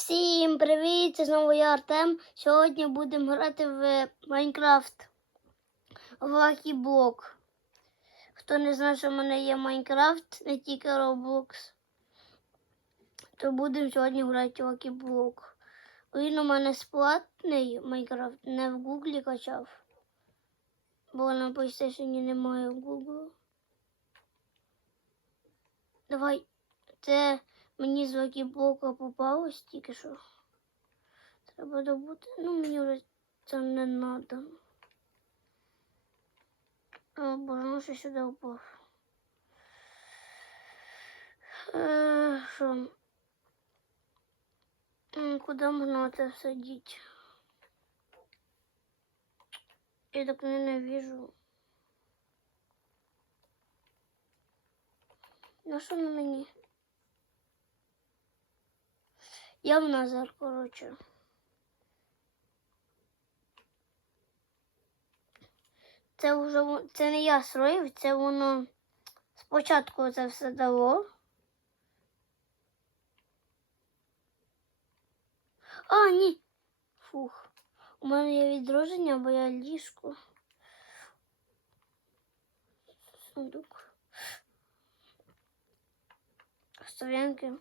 Всім привіт! Це знову я Артем. Сьогодні будемо грати в Майнкрафт в Lucky Хто не знає, що в мене є Майнкрафт, не тільки Roblox, то будемо сьогодні грати в Block. Він у мене сплатний Майнкрафт, не в Гуглі качав. Бо на PlayStation немає Google. Давай. Це мені з блока попалось тільки що. Треба добути. Ну, мені вже це не треба. О, боже, ну що сюди впав. Е, Що? М, Куди можна це все діти? Я так ненавижу. На що на мені? Я в Назар, коротше. Це вже це не я строїв, це воно спочатку це все дало. А, ні. Фух. У мене є відродження, бо я ліжко. Сундук. Стоянки.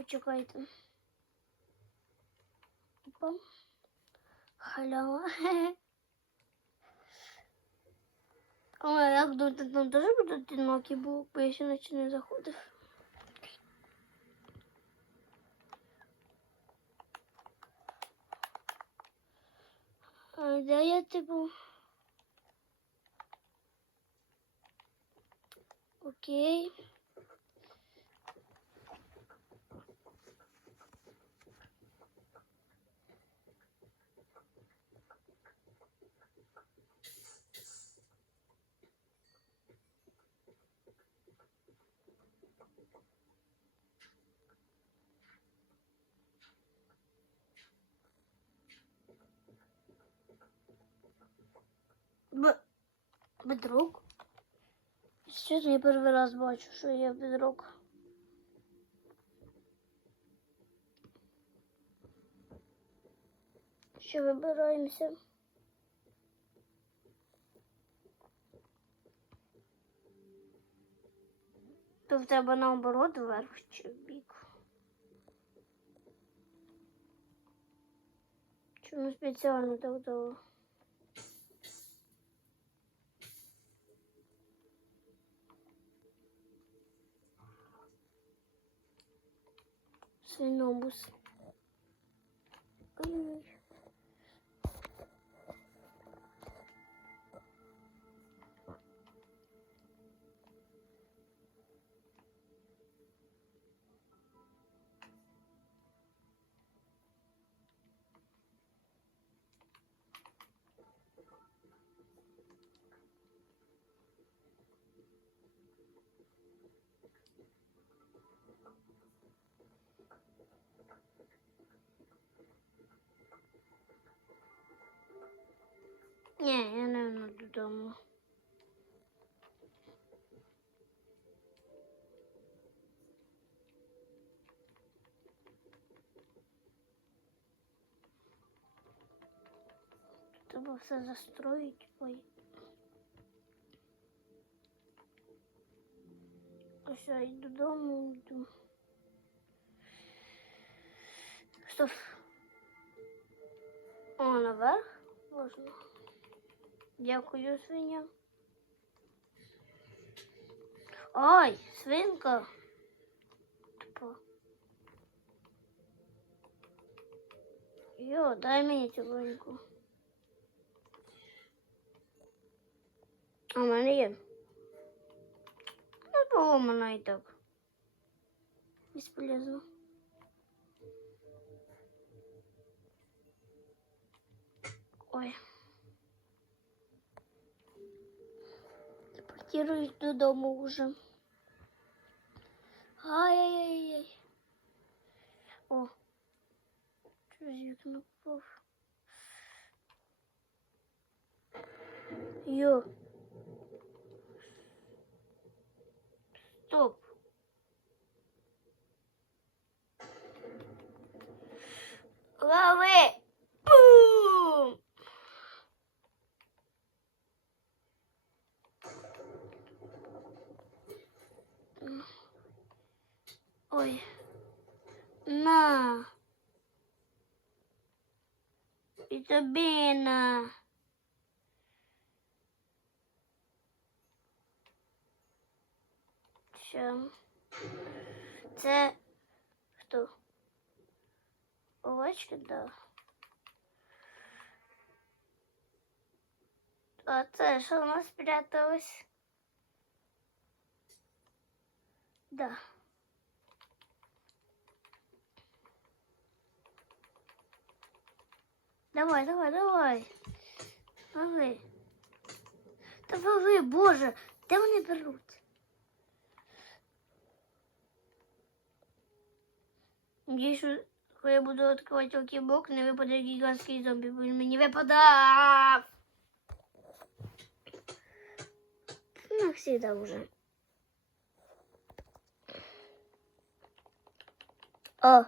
Почекайте. Опа. Халява. А як думаєте, там теж будуть одинокі бо я ще наче не. А де я типу? Окей. Бедрук? Чесно, я перший раз бачу, що є бедрук. Ще вибираємося. Тут треба наоборот вверх чи в бік. Чому спеціально так senin olmasın. Ay. Ні, я не додому. Треба все застроїти. Ой. Ось я йду додому, йду. Стоп. О, наверх можна. Дякую, свиня. Ай, свинка. Тупо. Йо, дай мені цю броньку. А в мене є. Ну, поломана і так. Безполезно. Ой. Телепортируюсь додому уже. Ай-яй-яй. О. Через вікно попав. Йо. Стоп. Лови! Ой. На. І тобі на. Що? Це хто? Овечки, да. А це що у нас спряталось? Да. Давай, давай, давай. Лови. Та лови, Боже, де вони беруть? Надіюсь, що коли я буду відкривати окібок, не випаде гігантський зомбі, бо він мені випадав. Ну, всегда уже. О!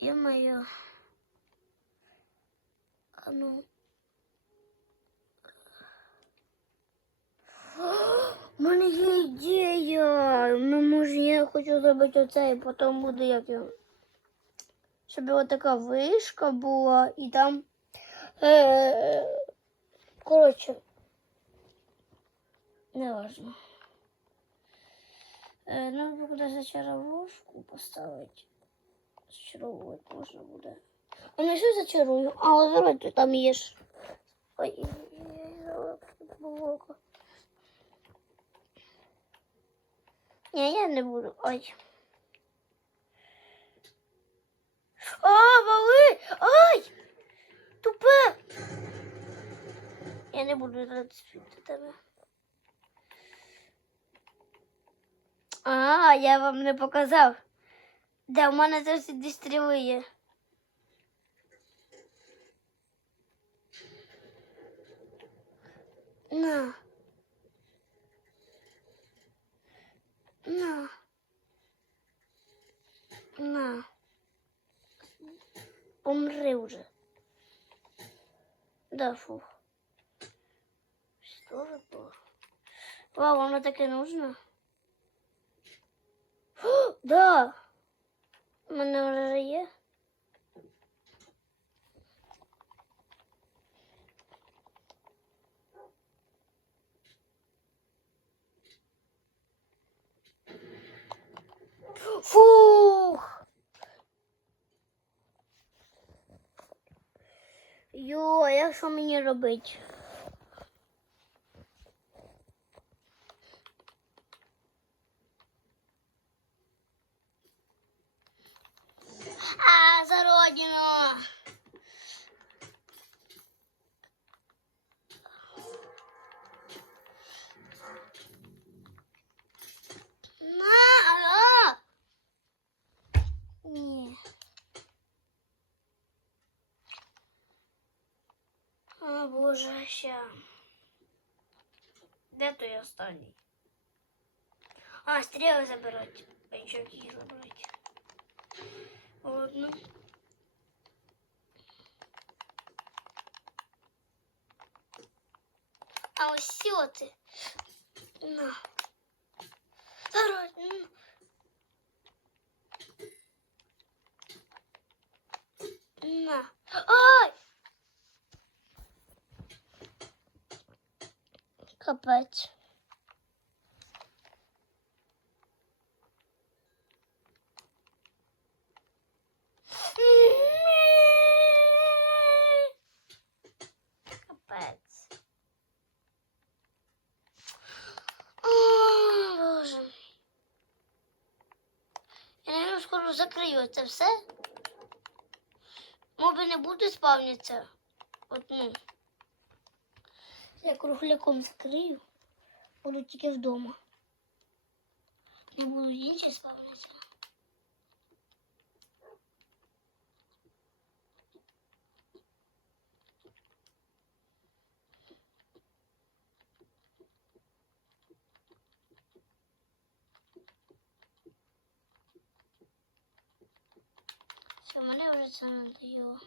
Ё-моё. А ну. У мене є ідея. Ну, може, я хочу зробити оце, і потім буде як його. Щоб ось така вишка була і там. Е, коротше. Неважно. Е, ну, буде зачаровушку поставити. Зачаровувати можна буде. А на зачарую? А, озероть там є ж. Ой, блока. Ні, я не буду. Ой. А, вали! Ай! Тупе! Я не буду розсвіти тебе. А, я вам не показав. Да, у мене дві стріли є. На. На. На. Помри уже. Да, фух. Что же было? Вау, оно так и нужно? О, да. У мене вже є. Фух. Йо, як що мені робити? А, за родину. На, алло. Ні. О, Боже, ща. Де той останній? А, стріли забирать. Пенчуки забирать. Ладно. А ось сьо ти. На. Зараз. м. На. Ай! Капець. Капець. О, Боже. Я, наверное, скоро закрию все. Моби не будуть спавнитися. От, ну. Я кругляком скрию, буду тільки вдома. Не буду інші славитися. Все, мене вже це надоїло.